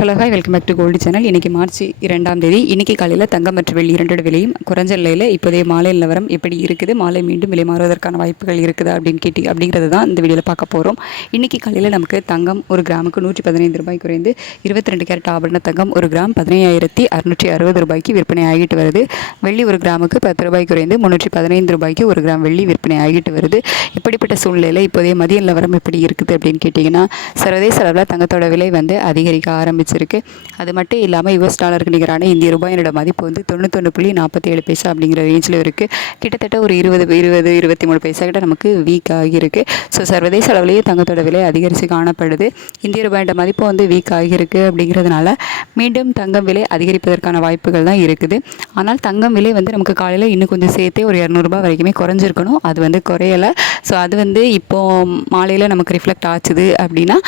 Hello hi welcome back to gold channel. இன்றைக்கி March 2ஆம் தேதி. இன்றைக்கி காலையில் தங்கம் மற்றும் வெள்ளி இரண்டோட விலையும் குறைஞ்ச நிலையில் இப்போதைய மாலை நிலவரம் எப்படி இருக்குது, மாலை மீண்டும் விலை மாறுவதற்கான வாய்ப்புகள் இருக்குதா அப்படிங்கிறது தான் இந்த வீடியோவில் பார்க்க போகிறோம். இன்றைக்கி காலையில் நமக்கு தங்கம் ஒரு கிராமுக்கு 115 ரூபாய் குறைந்து 22 கேரட் ஆபரண தங்கம் ஒரு கிராம் 15,660 ரூபாய்க்கு விற்பனை ஆகிட்டு வருது. வெள்ளி ஒரு கிராமுக்கு 10 ரூபாய் குறைந்து 315 ரூபாய்க்கு ஒரு கிராம் வெள்ளி விற்பனை ஆகிட்டு வருது. இப்படிப்பட்ட சூழ்நிலையில் இப்போதைய மதிய நிலவரம் எப்படி இருக்குது அப்படின்னு கேட்டிங்கன்னா, சர்வதேச அளவில் தங்கத்தோட விலை அதிகரிக்க ஆரம்பிச்சிருக்கு. அது மட்டும் இல்லாமல் US டாலருக்கு நிகரான இந்திய ரூபாயினோட மதிப்பு 91.47 பைசா அப்படிங்கிற ரேஞ்சில் இருக்குது. கிட்டத்தட்ட ஒரு 23 பைசா கிட்ட நமக்கு வீக் ஆகியிருக்கு. ஸோ சர்வதேச அளவிலேயே தங்கத்தோட விலை அதிகரித்து காணப்படுது. இந்திய ரூபாயோட மதிப்பு வீக் ஆகியிருக்கு. அப்படிங்கிறதுனால மீண்டும் தங்கம் விலை அதிகரிப்பதற்கான வாய்ப்புகள் தான் இருக்குது. ஆனால் தங்கம் விலை நமக்கு காலையில் இன்னும் கொஞ்சம் சேர்த்தே ஒரு 200 ரூபாய் வரைக்குமே குறைஞ்சிருக்கணும். அது குறையலை. ஸோ அது இப்போது மாலையில் நமக்கு ரிஃப்ளெக்ட் ஆச்சுது அப்படின்னா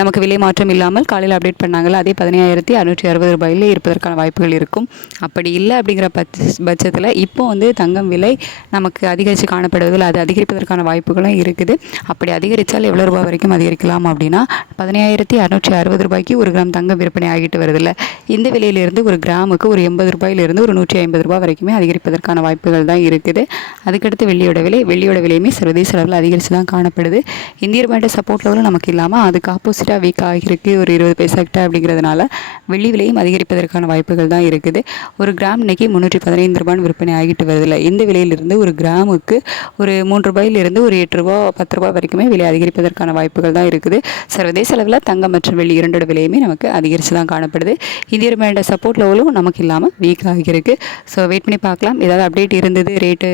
நமக்கு விலை மாற்றம் இல்லாமல் காலையில் அப்டேட் பண்ணாங்களா அதே 15,660 ரூபாயில் இருப்பதற்கான வாய்ப்புகள் இருக்கும். அப்படி இல்லை அப்படிங்கிற பட்சத்தில் இப்போ தங்கம் விலை நமக்கு அதிகரித்து காணப்படுவதில் அது அதிகரிப்பதற்கான வாய்ப்புகளும் இருக்குது. அப்படி அதிகரித்தால் எவ்வளோ ரூபாய் வரைக்கும் அதிகரிக்கலாம் அப்படின்னா 15,660 ரூபாய்க்கு ஒரு கிராம் தங்கம் விற்பனை ஆகிட்டு வருதில்ல, இந்த விலையிலிருந்து ஒரு கிராமுக்கு ஒரு 80 ரூபாயிலிருந்து ஒரு 150 ரூபாய் வரைக்குமே அதிகரிப்பதற்கான வாய்ப்புகள் தான் இருக்குது. அதுக்கடுத்து வெள்ளியோட விலையுமே சர்வதேச அளவில் அதிகரித்து தான் காணப்படுது. இந்திய ரூபாயோட சப்போர்ட் லெவலில் நமக்கு இல்லாமல் அதுக்கு ஆப்போசிட்டாக வீக் ஆகியிருக்கு ஒரு 20 பைசா கிட்ட. அப்படிங்கிறதுனால வெள்ளி விலையும் அதிகரிப்பதற்கான வாய்ப்புகள் தான் இருக்குது. ஒரு கிராம் இன்னைக்கு 315 ரூபான்னு விற்பனை ஆகிட்டு வருதில்ல, இந்த விலையிலிருந்து ஒரு கிராமுக்கு ஒரு 3 ரூபாயிலிருந்து ஒரு 8 ரூபா 10 ரூபாய் வரைக்குமே விலை அதிகரிப்பதற்கான வாய்ப்புகள் தான் இருக்குது. சர்வதேச அளவில் தங்கம் மற்றும் வெள்ளி இரண்டோட விலையுமே நமக்கு அதிகரித்து தான் காணப்படுது. இந்திய ரூபாயோட சப்போர்ட் லெவலும் நமக்கு இல்லாமல் வீக் ஆகியிருக்கு. ஸோ வெயிட் பண்ணி பார்க்கலாம். ஏதாவது அப்டேட் இருந்தது, ரேட்டு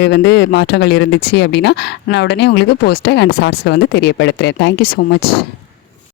மாற்றங்கள் இருந்துச்சு அப்படின்னா நான் உடனே உங்களுக்கு போஸ்ட்டை அண்ட் ஷார்ட்ஸில் தெரியப்படுத்துகிறேன். Thank you so much.